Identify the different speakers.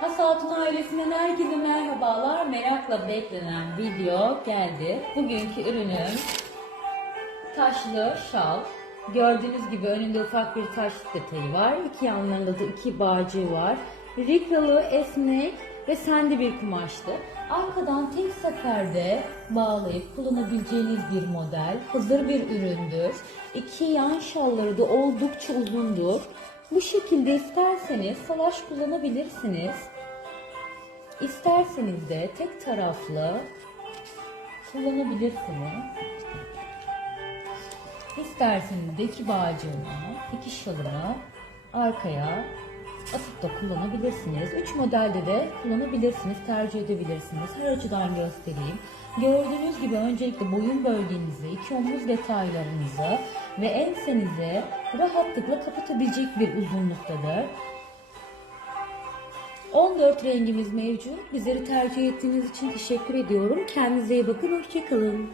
Speaker 1: Hasatun ailesinden herkese merhabalar. Merakla beklenen video geldi. Bugünkü ürünüm taşlı şal. Gördüğünüz gibi önünde ufak bir taş detayı var. İki yanlarında da iki bağcığı var. Rikralı, esnek ve sende bir kumaştı. Arkadan tek seferde bağlayıp kullanabileceğiniz bir model. Hazır bir üründür. İki yan şalları da oldukça uzundur. Bu şekilde isterseniz salaş kullanabilirsiniz. İsterseniz de tek taraflı kullanabilirsiniz. İsterseniz de iki bağcığını, iki şalını arkaya atıp da kullanabilirsiniz. Üç modelde de kullanabilirsiniz, tercih edebilirsiniz. Her açıdan göstereyim. Gördüğünüz gibi öncelikle boyun bölgenizi, iki omuz detaylarınızı ve ensenizi rahatlıkla kapatabilecek bir uzunluktadır. 14 rengimiz mevcut. Bizleri tercih ettiğiniz için teşekkür ediyorum. Kendinize iyi bakın. Hoşçakalın.